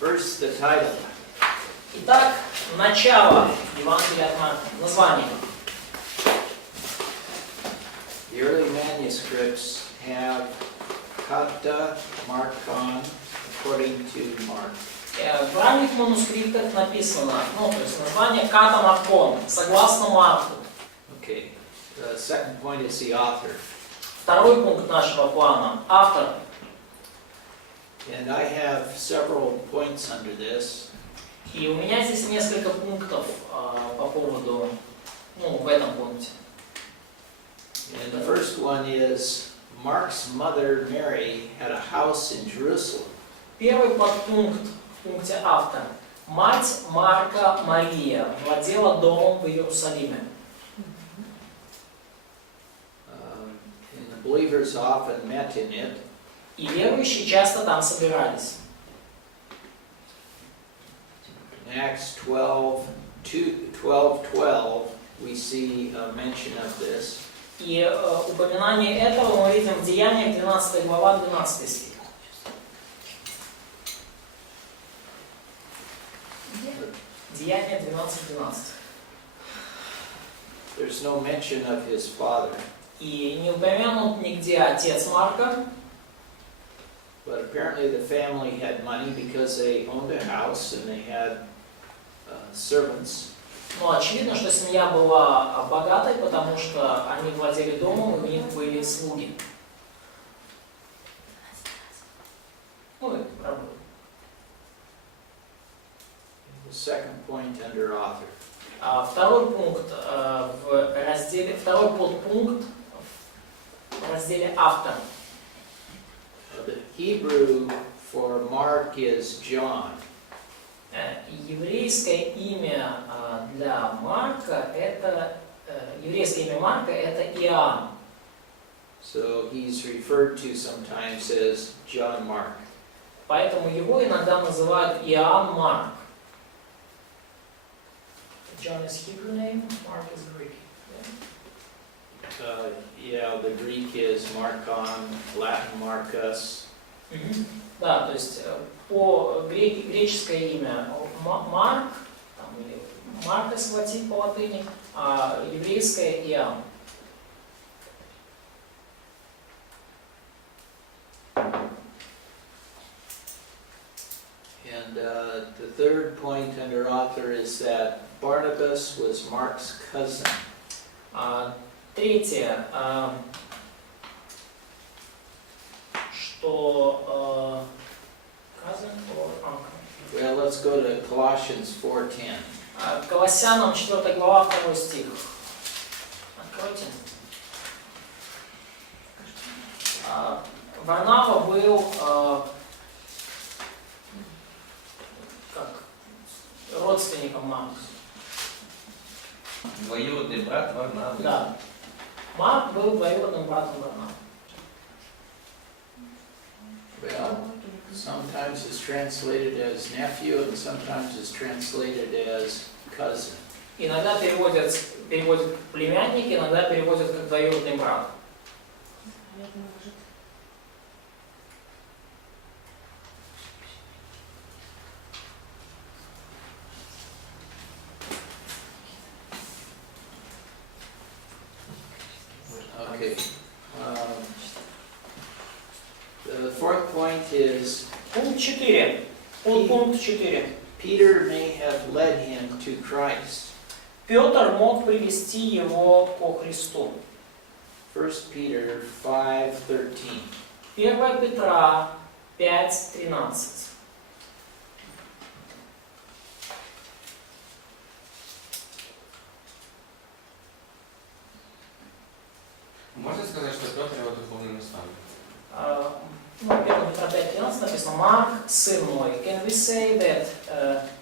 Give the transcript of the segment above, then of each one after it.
First, the title. Итак, начало Евангелия от Марка. Название. The early manuscripts have kata markon according to Mark. В ранних манускриптах написано, то есть название Ката Маркон, согласно Марку. Okay. The second point is the author. Второй пункт нашего плана. Автор. And I have several points under this. И у меня здесь несколько пунктов по поводу, в этом пункте. And the first one is Mark's mother Mary had a house in Jerusalem. Первый подпункт в пункте автора. Мать Марка Мария владела домом в Иерусалиме. And the believers often met in it. И верующие часто там собирались. In Acts 12:12, we see a mention of this. И упоминание этого мы видим в Деяниях 12 глава, 12 стих. Деяния 12:12. There's no mention of his father. И не упомянут нигде отец Марка. But apparently the family had money because they owned a house and they had servants. Но очевидно, что семья была богатой, потому что они владели домом, и у них были слуги. Рабы. The second point under author. Второй пункт второй подпункт в разделе автор. The Hebrew for Mark is John. Еврейское имя для Марка это Иоанн. So he's referred to sometimes as John Mark. Поэтому его иногда называют Иоанн Марк. John is Hebrew name, Mark is Greek. The Greek is Markon, Latin Marcus. Да, то есть по греческое имя Марк, или Маркос по латыни, а еврейское Иоанн. And the third point under author is that Barnabas was Mark's cousin. Третье, что cousin or uncle? Well, let's go to Colossians 4:10. Колоссянам 4 глава, 2 стих. Откройте. Варнава был родственником Марка. Двоюродный брат Варнавы. Да. Марк был двоюродным братом Варнавы. Well, sometimes it's translated as nephew and sometimes it's translated as cousin. Иногда переводят как племянник, иногда переводят как двоюродный брат. Okay. The fourth point is Пункт 4. Пункт 4. Peter may have led him to Christ. Петр мог привести его ко Христу. 1 Peter 5:13. 1 Петра 5:13. Можно сказать, что Петр его духовный наставник? 1 Петра 5:13 написано Марк, сын мой. Can we say that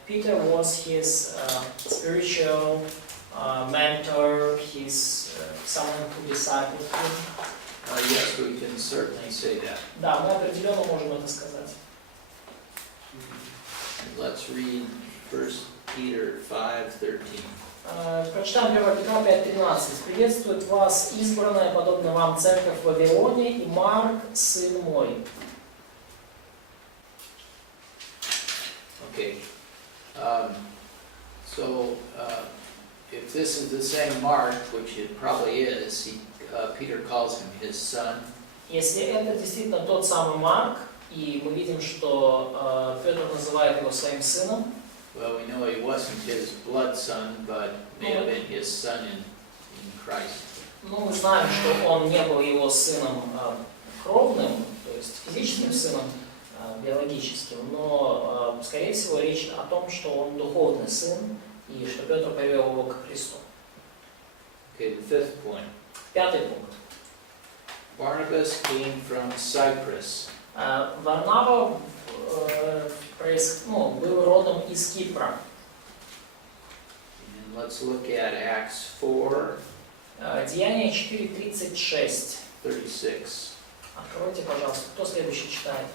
Peter was his spiritual mentor, his someone who discipled him? Yes, we can certainly say that. Да, мы определенно можем это сказать. Let's read 1 Peter 5:13. Прочитаем 1 Петра 5:13. «Приветствует вас избранная, подобно вам, церковь в Вавилоне, и Марк, сын мой». Okay. So, if this is the same Mark, which it probably is, Peter calls him his son. Если это действительно тот самый Марк, и мы видим, что Петр называет его своим сыном, Well, we know he wasn't his blood son, but may have been his son in Christ. ну, мы знаем, что он не был его сыном кровным, то есть физическим сыном, биологическим, но, скорее всего, речь о том, что он духовный сын, и что Петр привел его ко Христу. Okay, the fifth point. Пятый пункт. Barnabas came from Cyprus. Варнава был родом из Кипра. And let's look at Acts 4, Деяние 4:36. 36. Откройте, пожалуйста. Кто следующий читает?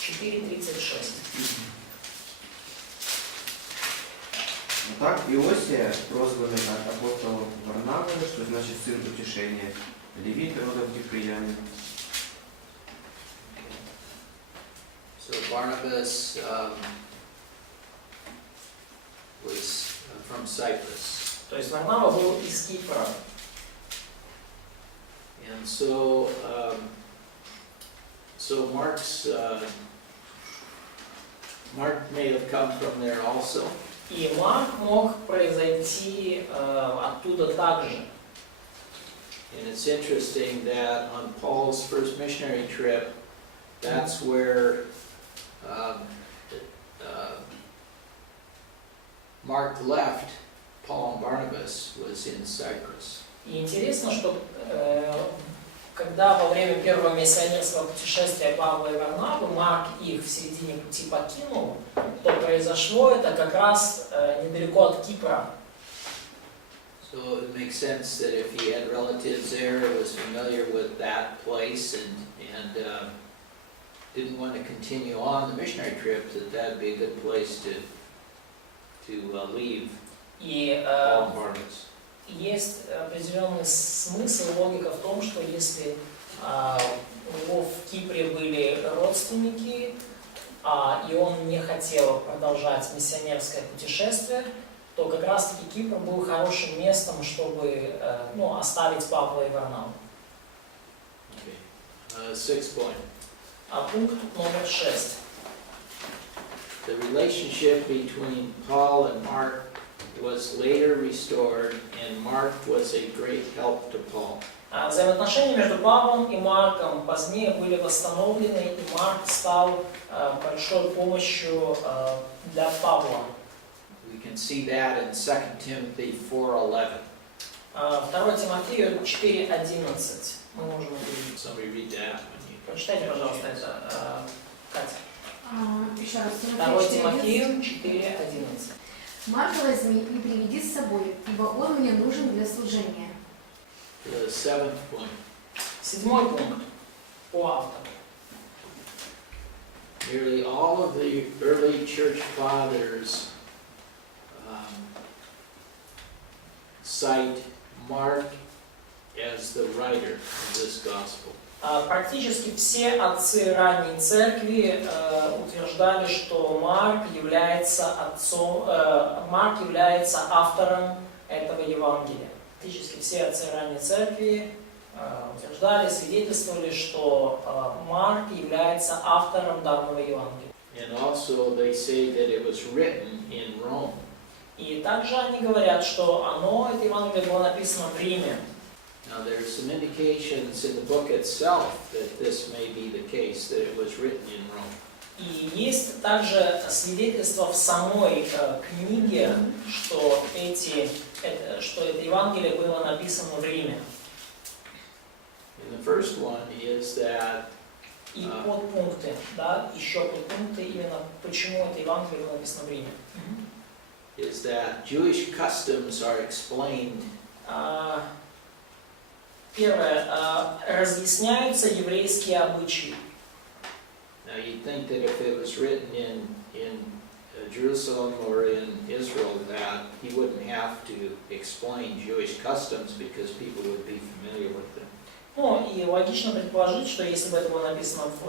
4:36. Так, Иосия, прозванный от апостола Варнавы, что значит сын утешения, левит родом Киприянин. So Barnabas was from Cyprus. То есть Варнава был из Кипра. And so, Mark may have come from there also. И Марк мог произойти оттуда также. And it's interesting that on Paul's first missionary trip, that's where Mark left. Paul and Barnabas was in Cyprus. И интересно, что когда во время первого миссионерского путешествия Павла и Варнавы Марк их в середине пути покинул, то произошло это как раз недалеко от Кипра. So it makes sense that if he had relatives there, was familiar with that place, and didn't want to continue on the missionary trip, that'd be a good place to leave И Paul and Barnabas. есть определенный смысл, логика в том, что если у него в Кипре были родственники, и он не хотел продолжать миссионерское путешествие, то как раз-таки Кипр был хорошим местом, чтобы оставить Павла и Варнаву. Okay. Sixth point. Пункт номер 6. The relationship between Paul and Mark was later restored, and Mark was a great help to Paul. Взаимоотношения между Павлом и Марком позднее были восстановлены, и Марк стал большой помощью для Павла. We can see that in 2 Timothy 4:11. 2 Тимофею 4:11. Мы можем увидеть. Somebody read that when you. Прочитайте, пожалуйста, это, Катя. Еще раз, 2 Тимофею 4:11. Марка возьми и приведи с собой, ибо он мне нужен для служения. The seventh point. 7 пункт по автору. Nearly all of the early church fathers cite Mark as the writer of this gospel. Практически все отцы ранней церкви утверждали, что Марк является автором этого Евангелия. Практически все отцы ранней церкви утверждали, свидетельствовали, что Марк является автором данного Евангелия. And also they say that it was written in Rome. И также они говорят, что это Евангелие было написано в Риме. Now there's some indications in the book itself that this may be the case, that it was written in Rome. И есть также свидетельство в самой книге, что это Евангелие было написано в Риме. And the first one is that И подпункты, еще подпункты именно почему это Евангелие было написано в Риме. is that Jewish customs are explained. Первое, разъясняются еврейские обычаи. Now you'd think that if it was written in Jerusalem or in Israel, that he wouldn't have to explain Jewish customs because people would be familiar with them. И и логично предположить, что если бы это было написано в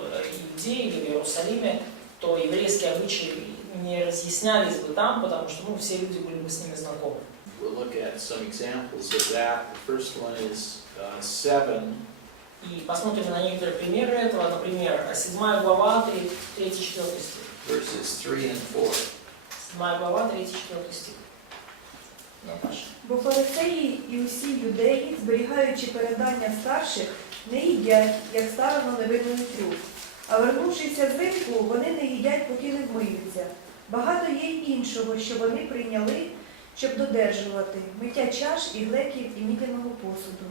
Иудее или в Иерусалиме, то еврейские обычаи не разъяснялись бы там, потому что все люди были бы с ними знакомы. We'll look at some examples of that. The first one is 7. И посмотрим на некоторые примеры этого. Например, 7 глава, 3-4 стих. Verses 3 and 4. 7 глава, 3-4 стих. Наташа. Бо фарисеї і усі юдеї, зберігаючи передання старших, не їдять, як старано невинний трюк. А вернувшися з ринку, вони не їдять, поки не вмиються. Багато є й іншого, що вони прийняли, щоб додержувати миття чаш і глеків і мідяного посуду.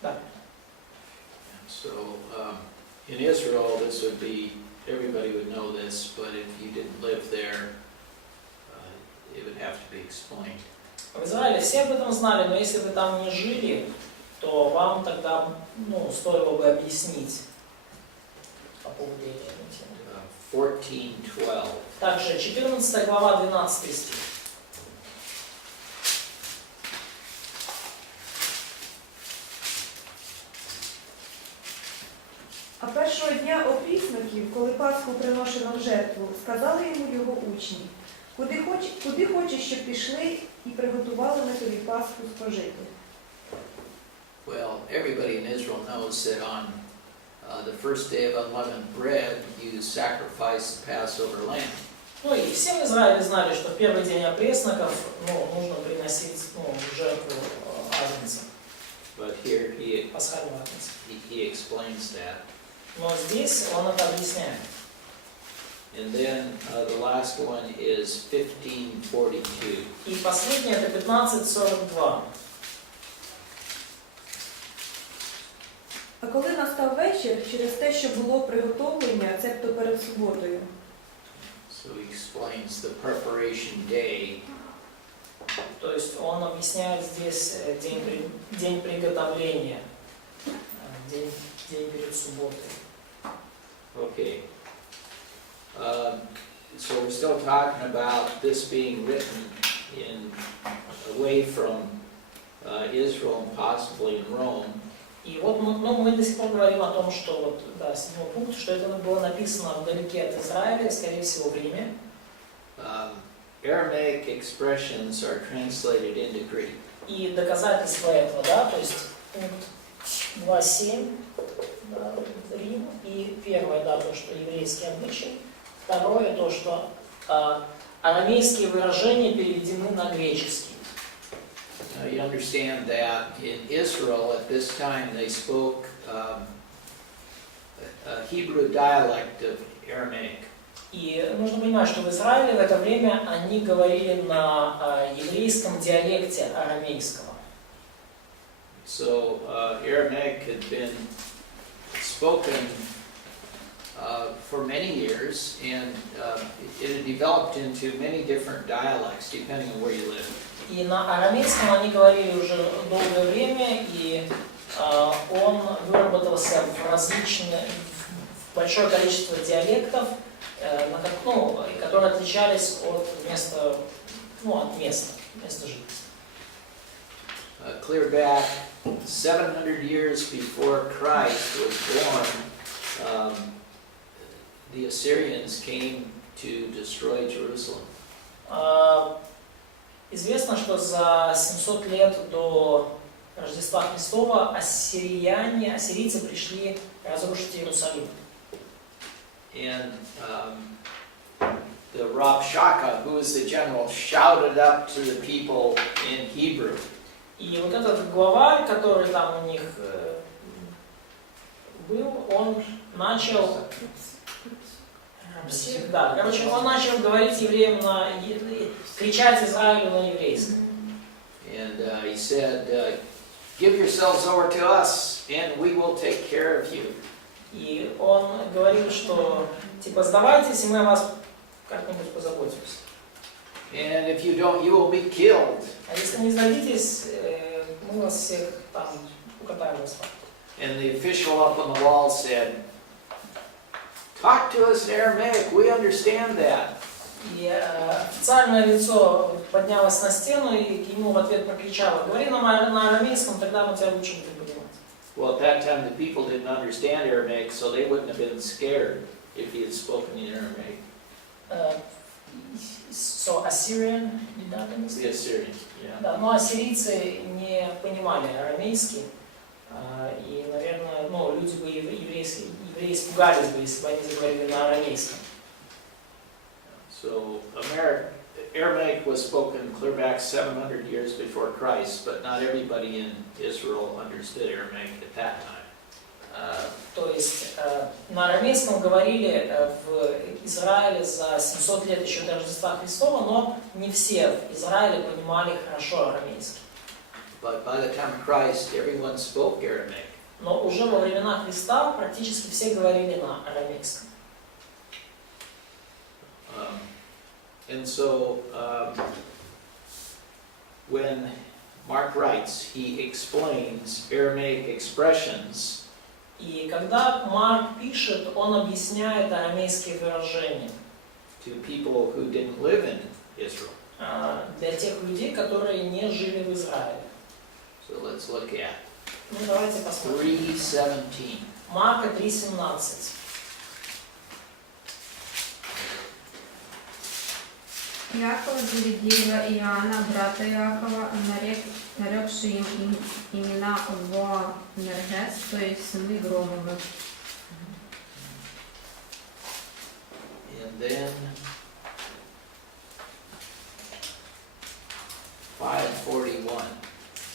Так. So in Israel, this would be, everybody would know this, but if you didn't live there, it would have to be explained. В Израиле все об этом знали, но если вы там не жили, то вам тогда стоило бы объяснить по поводу этой темы. 14:12. Также 14 глава, 12 стих. А першого дня опрісноків, коли Пасху приношено в жертву, сказали йому його учні: куди хочеш, щоб пішли і приготували на тобі Пасху спожити. Well, everybody in Israel knows that on the first day of unleavened bread, you sacrifice the Passover lamb. И все в Израиле знали, что в первый день опресноков нужно приносить в жертву агнца. But here Пасхального агнца. he explains that. Но здесь он это объясняет. And then the last one is 15:42. И последнее это 15:42. А коли настав вечір, через те, що було приготовлення, цебто перед суботою. So he explains the preparation day. То есть он объясняет здесь день приготовления, день перед субботой. Okay. So we're still talking about this being written away from Israel and possibly in Rome. И вот мы до сих пор говорим о том, что 7 пункт, что это было написано вдалеке от Израиля, скорее всего, в Риме. Aramaic expressions are translated into Greek. И доказательство этого, то есть пункт 2.7, Рим, и первое, то, что еврейские обычаи, второе, то, что арамейские выражения переведены на греческий. You understand that in Israel at this time they spoke a Hebrew dialect of Aramaic. И нужно понимать, что в Израиле в это время они говорили на еврейском диалекте арамейского. So Aramaic had been spoken for many years, and it had developed into many different dialects depending on where you live. И на арамейском они говорили уже долгое время, и он выработался в большое количество диалектов, которые отличались от места жительства. Clear back 700 years before Christ was born, the Assyrians came to destroy Jerusalem. Известно, что за 700 лет до Рождества Христова ассирийцы пришли разрушить Иерусалим. And the Rabshakeh, who was the general, shouted up to the people in Hebrew. И вот этот главарь, который там у них был, он начал он начал говорить евреям кричать Израилю на еврейском. And he said, "Give yourselves over to us, and we will take care of you." И он говорил, что сдавайтесь, и мы о вас как-нибудь позаботимся. And if you don't, you will be killed. А если не сдадитесь, мы вас всех там укатаем в асфальт. And the official up on the wall said, "Talk to us in Aramaic, we understand that." И официальное лицо поднялось на стену и ему в ответ прокричало: говори нам на арамейском, тогда мы тебя лучше будем понимать. Well, at that time, the people didn't understand Aramaic, so they wouldn't have been scared if he had spoken in Aramaic. So Assyrian did not understand? The Assyrians, yeah. Да, но ассирийцы не понимали арамейский, и, наверное, ну, люди бы евреи испугались бы, если бы они заговорили на арамейском. So Aramaic was spoken clear back 700 years before Christ, but not everybody in Israel understood Aramaic at that time. То есть на арамейском говорили в Израиле за 700 лет еще до Рождества Христова, но не все в Израиле понимали хорошо арамейский. But by the time of Christ, everyone spoke Aramaic. Но уже во времена Христа практически все говорили на арамейском. And so when Mark writes, he explains Aramaic expressions. И когда Марк пишет, он объясняет арамейские выражения To people who didn't live in Israel. Для тех людей, которые не жили в Израиле. So let's look at Ну, давайте посмотрим. 3:17. Марка 3:17. Иакова, Зеведеева и Иоанна, брата Иакова, нарекшие им имена Боанергес, то есть сыны Громовы. And then 5:41.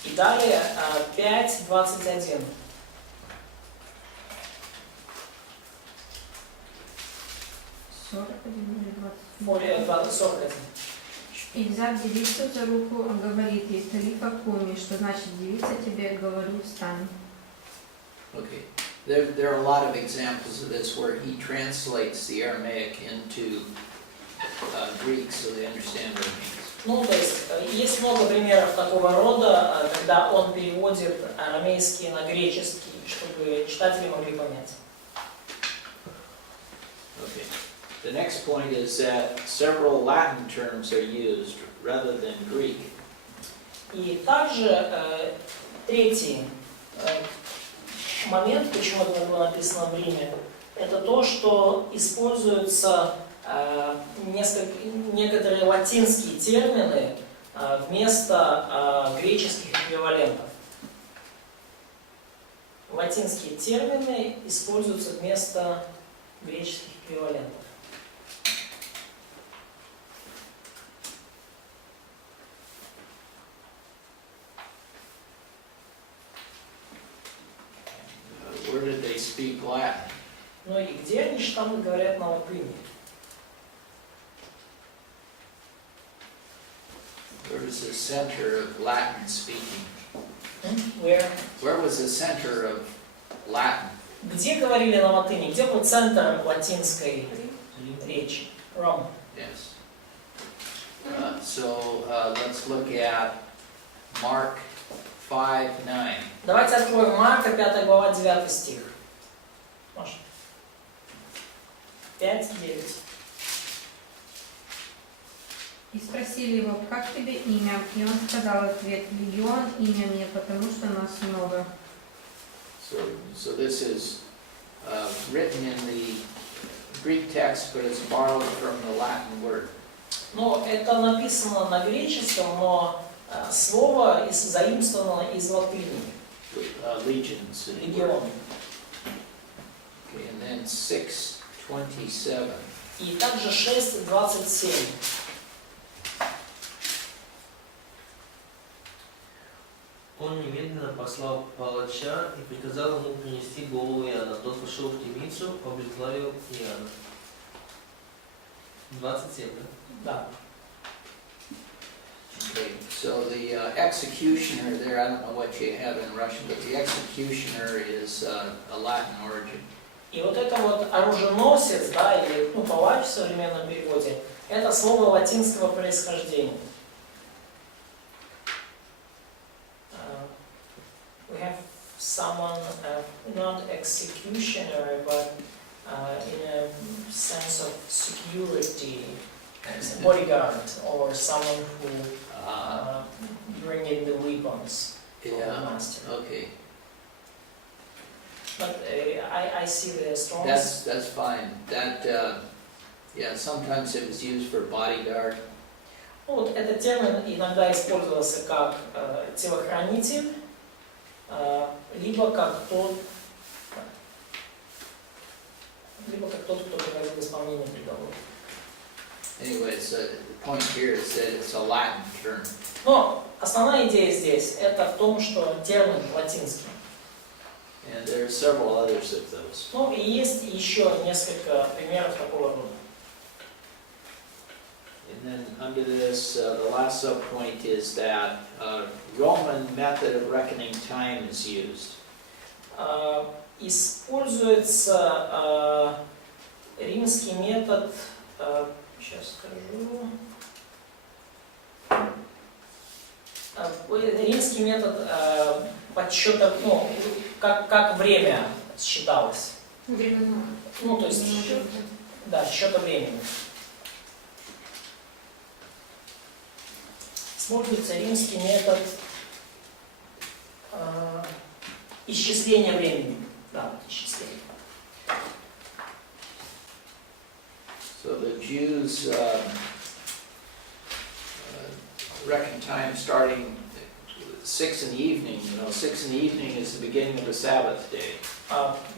И далее 5:21. Более 41. И взяв девицу за руку, он говорит ей: «Талита куми», что значит «девица тебе, говорю, встань». Okay. There are a lot of examples of this where he translates the Aramaic into Greek so they understand what it means. Ну, то есть много примеров такого рода, когда он переводит арамейский на греческий, чтобы читатели могли понять. Okay. The next point is that several Latin terms are used rather than Greek. И также третий момент, почему это было написано в Риме, это то, что используются некоторые латинские термины вместо греческих эквивалентов. Латинские термины используются вместо греческих эквивалентов. Where did they speak Latin? Ну и где они же там говорят на латыни? Where was the center of Latin speaking? Where was the center of Latin? Где говорили на латыни? Где был центр латинской речи? Rome. Yes. So let's look at Mark 5:9. Давайте откроем Марка, 5 глава, 9 стих. Маша. 5:9. И спросили его: «Как тебе имя?» И он сказал в ответ: «Легион имя мне, потому что нас много». So this is written in the Greek text, but it's borrowed from the Latin word. Ну, это написано на греческом, но слово заимствовано из латыни. Legions. Легион. Okay, and then 6:27. И также 6:27. Он немедленно послал палача и приказал ему принести голову Иоанна. Тот вошел в темницу, обезглавил Иоанна. 27, да? Да. Okay, so the executioner there, I don't know what you have in Russian, but the executioner is a Latin origin. И вот это вот оруженосец, да, или палач в современном переводе, это слово латинского происхождения. We have someone, not executioner, but in a sense of security, as a bodyguard or someone who bring in the weapons for the Yeah, master. okay. But I see the stones. That's fine. That, yeah, sometimes it was used for bodyguard. Ну, вот этот термин иногда использовался как телохранитель, либо как тот, кто приводил в исполнение приговора. Anyways, the point here is that it's a Latin term. Но основная идея здесь это в том, что термин латинский. And there are several others of those. Ну и есть еще несколько примеров такого рода. And then under this, the last sub-point is that Roman method of reckoning time is used. Используется римский метод, сейчас скажу, римский метод подсчета, ну, как время считалось. Временное. Ну, то есть, да, счета времени. Используется римский метод исчисления времени. Да, исчисление. So the Jews reckon time starting 6 in the evening. You know, 6 in the evening is the beginning of the Sabbath day.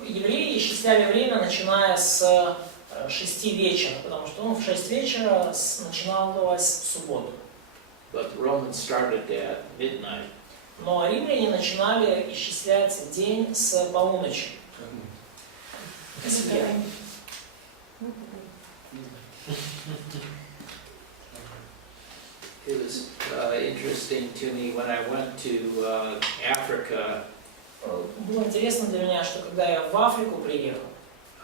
Евреи исчисляли время, начиная с 6 вечера, потому что в 6 вечера начиналась суббота. But the Romans started at midnight. Но римляне начинали исчислять день с полуночи. It was interesting to me when I went to Africa. Было интересно для меня, что когда я в Африку приехал,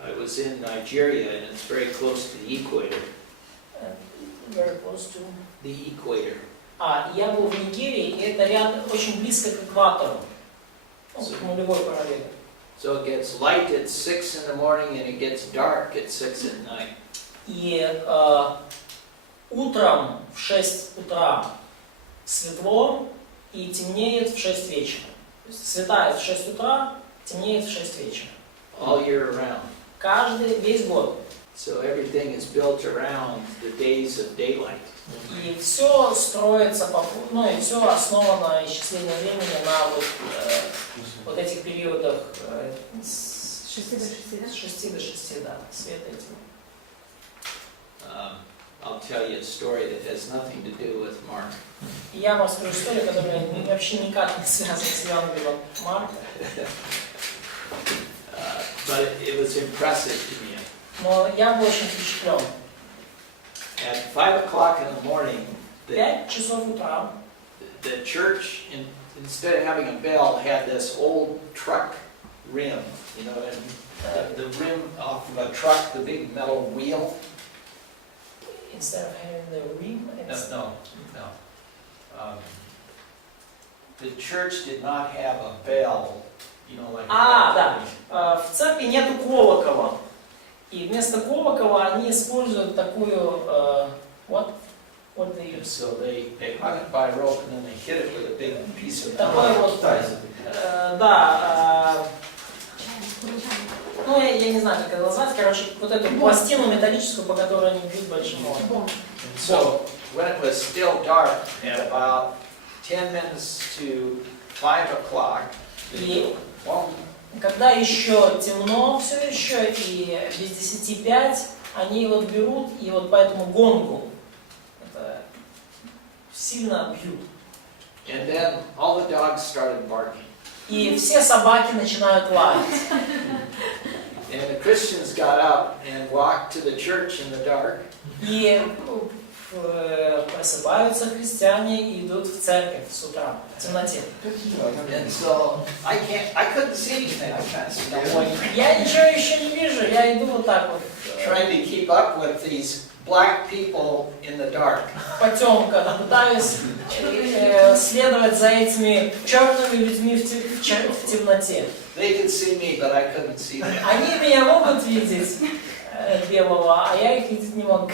I was in Nigeria, and it's very close to the equator. very close to... The equator. Я был в Нигерии, и это ряд очень близко к экватору, к нулевой параллели. So it gets light at 6 in the morning, and it gets dark at 6 at night. И утром в 6 утра светло и темнеет в 6 вечера. То есть светает в 6 утра, темнеет в 6 вечера. All year round. Весь год. So everything is built around the days of daylight. И все строится, ну и все основано на исчислении времени на вот этих периодах с 6 до 6, да, света и тьмы. I'll tell you a story that has nothing to do with Mark. Я вам расскажу историю, которая вообще никак не связана с Евангелием Марка. But it was impressive to me. Но я был очень впечатлен. At 5 o'clock in the morning, 5 часов утра the church, instead of having a bell, had this old truck rim, you know, and the rim off of a truck, the big metal wheel. Instead of having the rim, No. The church did not have a bell, you know, like. да. В церкви нету колокола. И вместо колокола они используют такую, what they use? So they hung it by a rope and then they hit it with a big piece of. Такой вот, ну я не знаю, как это назвать, короче, вот эту пластину металлическую, по которой они бьют большим молотом. So when it was still dark at about 10 minutes to 5 o'clock, И когда еще темно все еще, и без 10:05, они вот берут и вот по этому гонгу это сильно бьют. and then all the dogs started barking. И все собаки начинают лаять. And the Christians got up and walked to the church in the dark. И просыпаются христиане и идут в церковь с утра, в темноте. And so I couldn't see anything. I can't see no one. Я ничего еще не вижу, я иду вот так вот. Trying to keep up with these black people in the dark. Потемка, пытаюсь следовать за этими черными людьми в темноте. They could see me, but I couldn't see them. Они меня могут видеть, белого, а я их видеть не могу.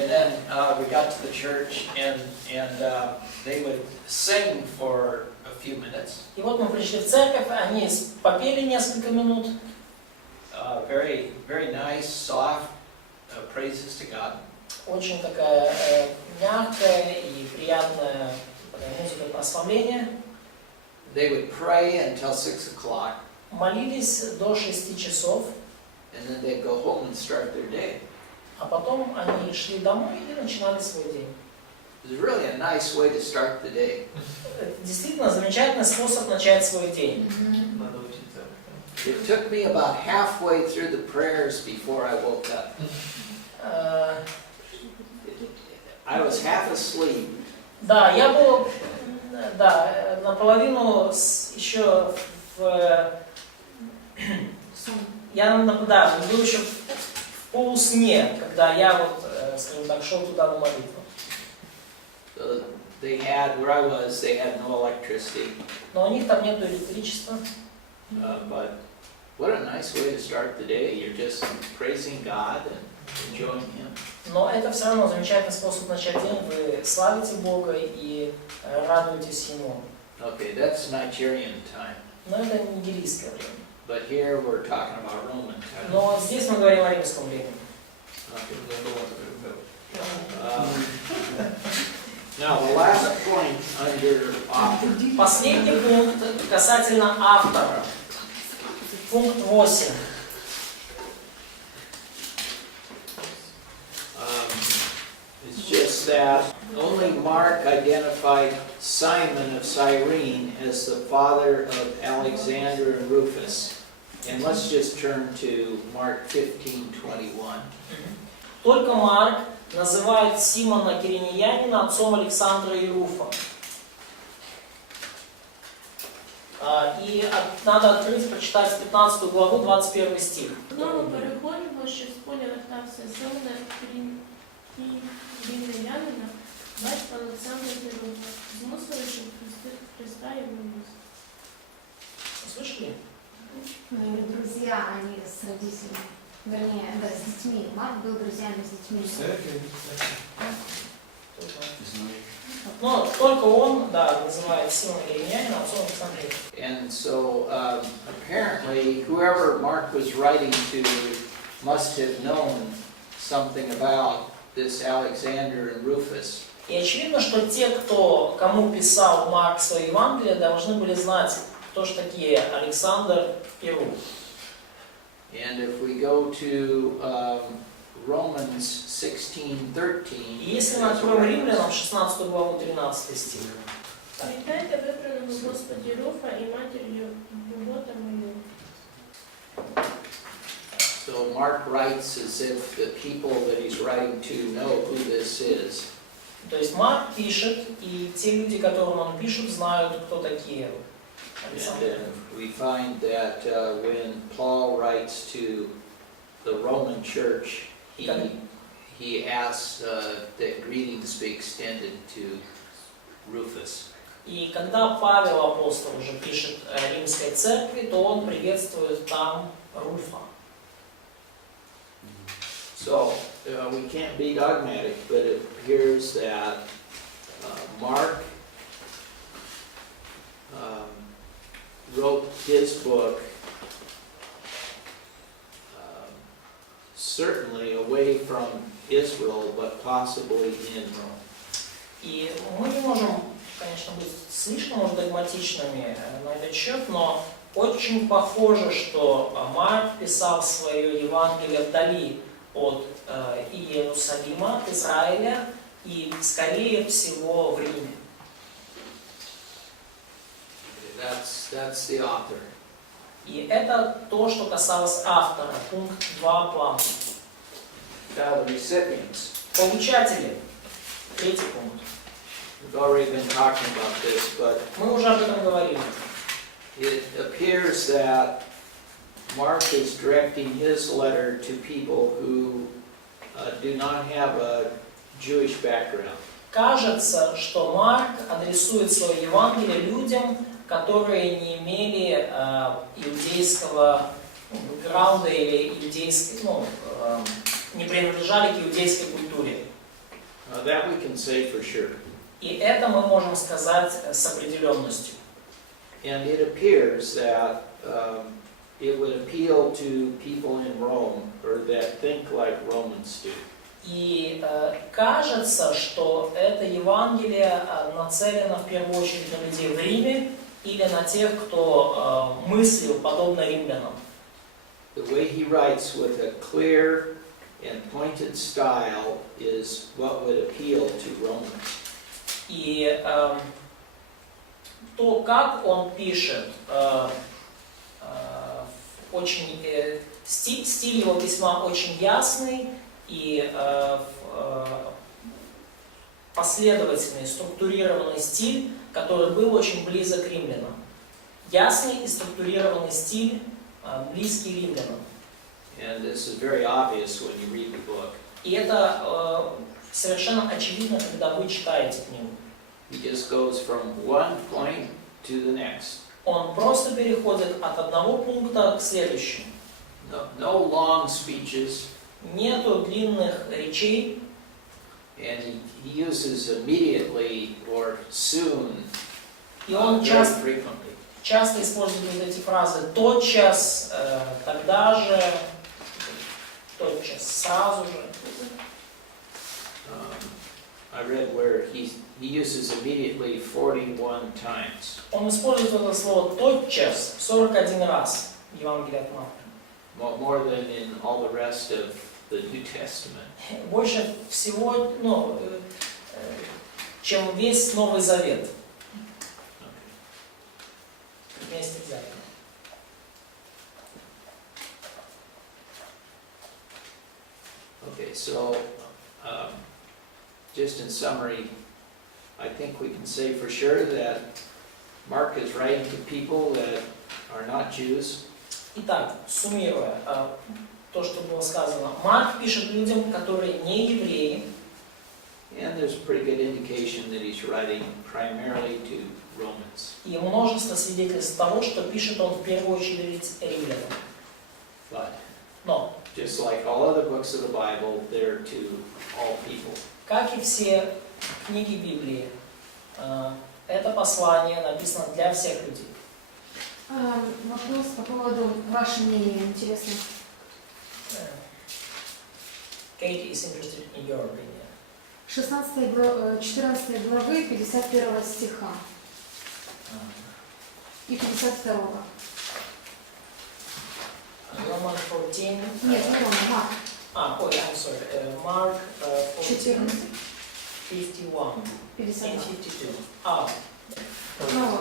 And then we got to the church, and they would sing for a few minutes. И вот мы пришли в церковь, они попели несколько минут. Very, very nice, soft praises to God. Очень такая мягкая и приятная музыка прославления. They would pray until 6 o'clock, Молились до 6 часов, and then they'd go home and start their day. а потом они шли домой и начинали свой день. It was really a nice way to start the day. Это действительно замечательный способ начать свой день. Надо учиться. It took me about halfway through the prayers before I woke up. I was half asleep. Да, я был, да, наполовину еще я был еще в полусне, когда я вот, скажем так, шел туда на молитву. They had, where I was, they had no electricity. Но у них там нет электричества. But what a nice way to start the day. You're just praising God and enjoying Him. Но это все равно замечательный способ начать день. Вы славите Бога и радуетесь Ему. Okay, that's Nigerian time. Но это нигерийское время. But here we're talking about Roman time. Но здесь мы говорим о римском времени. Now, the last point under author. Последний пункт касательно автора. Пункт 8. It's just that only Mark identified Simon of Cyrene as the father of Alexander and Rufus. And let's just turn to Mark 15:21. Только Марк называет Симона Киринеянина отцом Александра и Руфа. И надо открыть, прочитать 15 главу, 21 стих. Знову переходимо, що з поля вертався Симона Киринеянина, батька Олександра і Руфа, змусили, щоб Христа йому віз. Слышали? Мои друзья, они с родителями. Вернее, да, с детьми. Марк был друзьями с детьми. Но только он, да, называет Симона Киринеянина отцом Александра. And so apparently whoever Mark was writing to must have known something about this Alexander and Rufus. И очевидно, что те, кому писал Марк свои Евангелия, должны были знать, кто же такие Александр и Руф. And if we go to Romans 16:13. Если мы откроем Римлянам 16 главу 13 стих. Вітайте вибраного Господі Руфа і матір'ю його та мою. So Mark writes as if the people that he's writing to know who this is. То есть Марк пишет, и те люди, которым он пишет, знают, кто такие. And then we find that when Paul writes to the Roman church, he asks that greetings be extended to Rufus. И когда Павел апостол уже пишет римской церкви, то он приветствует там Руфа. So we can't be dogmatic, but it appears that Mark wrote his book certainly away from Israel, but possibly in Rome. И мы не можем, конечно, быть слишком уж догматичными на этот счет, но очень похоже, что Марк писал свое Евангелие вдали от Иерусалима, от Израиля, и скорее всего в Риме. That's the author. И это то, что касалось автора, пункт 2 плана. Now the recipients. Получатели, третий пункт. We've already been talking about this, but Мы уже об этом говорили. it appears that Mark is directing his letter to people who do not have a Jewish background. Кажется, что Марк адресует свое Евангелие людям, которые не имели иудейского бэкграунда или не принадлежали к иудейской культуре. That we can say for sure. И это мы можем сказать с определенностью. And it appears that it would appeal to people in Rome, or that think like Romans do. И кажется, что это Евангелие нацелено в первую очередь на людей в Риме или на тех, кто мыслил подобно римлянам. The way he writes with a clear and pointed style is what would appeal to Romans. И то, как он пишет, очень стиль его письма очень ясный и последовательный, структурированный стиль, который был очень близок к римлянам. Ясный и структурированный стиль, близкий римлянам. And this is very obvious when you read the book. И это совершенно очевидно, когда вы читаете книгу. He just goes from one point to the next. Он просто переходит от одного пункта к следующему. No long speeches. Нету длинных речей. And he uses immediately or soon И он very часто frequently. использует вот эти фразы «тотчас», «тогда же», «тотчас», «сразу же». I read where he uses immediately 41 times. Он использует это слово «тотчас» 41 раз в Евангелии от Марка. More than in all the rest of the New Testament. Больше всего, чем весь Новый Завет. Вместе взятые. Okay, so just in summary, I think we can say for sure that Mark is writing to people that are not Jews. Итак, суммируя то, что было сказано, Марк пишет людям, которые не евреи, And there's a pretty good indication that he's writing primarily to Romans. и множество свидетельств того, что пишет он в первую очередь римлянам. But Но, just like all other books of the Bible, they're to all people. как и все книги Библии, это послание написано для всех людей. Вопрос по поводу вашего мнения, интересно. Kate is interested in your opinion. 14 главы 51 стиха и 52. Roman 14. Нет, не Рома, Марк. Ой, I'm sorry. Mark 14, 14, 51 and 52. Ну,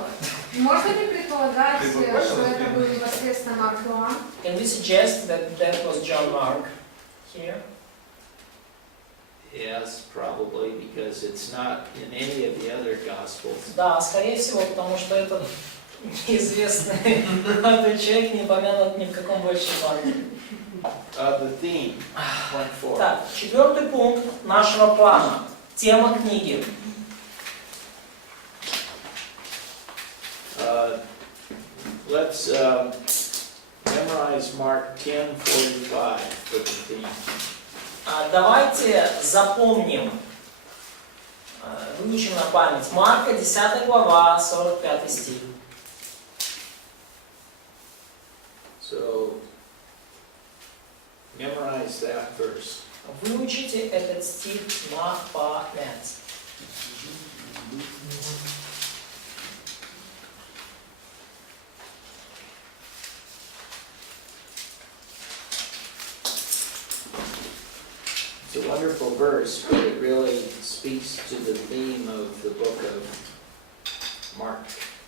можно ли предполагать, что это был непосредственно Марк Иоанн? Can we suggest that that was John Mark here? Yes, probably, because it's not in any of the other Gospels. Да, скорее всего, потому что этот неизвестный молодой человек не упомянут ни в каком больше Марке. The theme, point 4. Так, 4 пункт нашего плана. Тема книги. Let's memorize Mark 10:45 for the theme. Давайте запомним, выучим на память. Марка, 10 глава, 45 стих. So, memorize that verse. Выучите этот стих на память. It's a wonderful verse, but it really speaks to the theme of the book of Mark.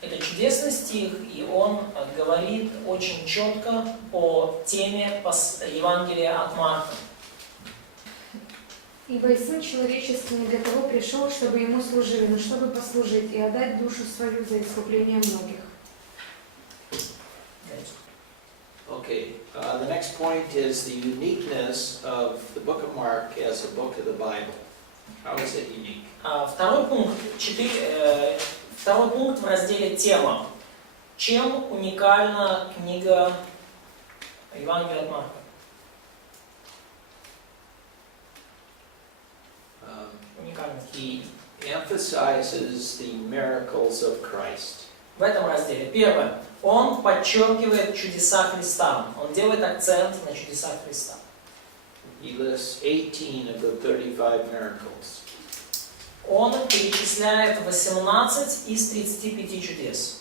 Это чудесный стих, и он говорит очень четко о теме Евангелия от Марка. Ибо и Сын Человеческий не для того пришел, чтобы Ему служили, но чтобы послужить и отдать душу свою за искупление многих. Okay, the next point is the uniqueness of the book of Mark as a book of the Bible. How is it unique? Второй пункт в разделе «Тема». Чем уникальна книга Евангелия от Марка? Уникальность. He emphasizes the miracles of Christ. в этом разделе. Первое. Он подчеркивает чудеса Христа. Он делает акцент на чудесах Христа. He lists 18 of the 35 miracles. Он перечисляет 18 из 35 чудес.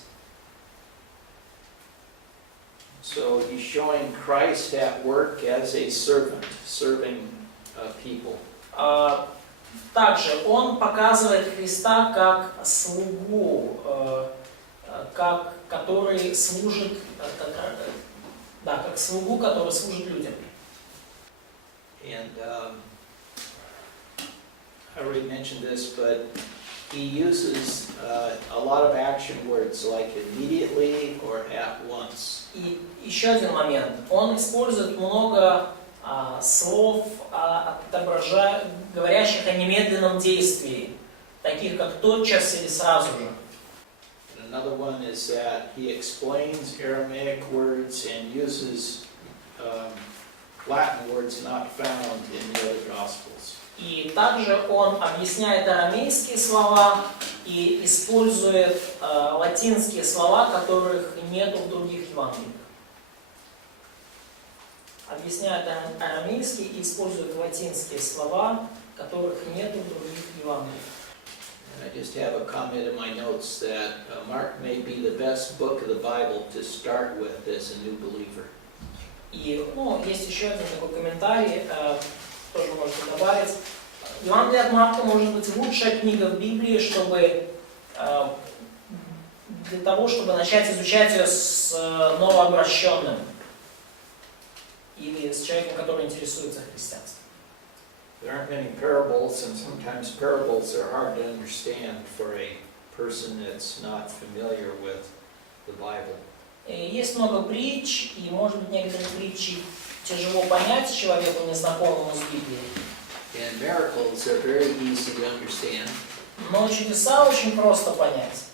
So he's showing Christ at work as a servant, serving people. Также он показывает Христа как слугу, который служит, как слугу, который служит людям. And I already mentioned this, but he uses a lot of action words like immediately or at once. И еще один момент. Он использует много слов, говорящих о немедленном действии, таких как тотчас или сразу же. Another one is that he explains Aramaic words and uses Latin words not found in the other Gospels. И также он объясняет арамейские слова и использует латинские слова, которых нет в других Евангелиях. Объясняет арамейский и использует латинские слова, которых нет в других Евангелиях. And I just have a comment in my notes that Mark may be the best book of the Bible to start with as a new believer. И есть еще один такой комментарий, тоже можете добавить. Евангелие от Марка может быть лучшая книга в Библии, для того, чтобы начать изучать ее с новообращенным или с человеком, который интересуется христианством. There aren't many parables, and sometimes parables are hard to understand for a person that's not familiar with the Bible. Есть много притч, и, может быть, некоторые притчи тяжело понять человеку, незнакомому с Библией. And miracles are very easy to understand. Но чудеса очень просто понять.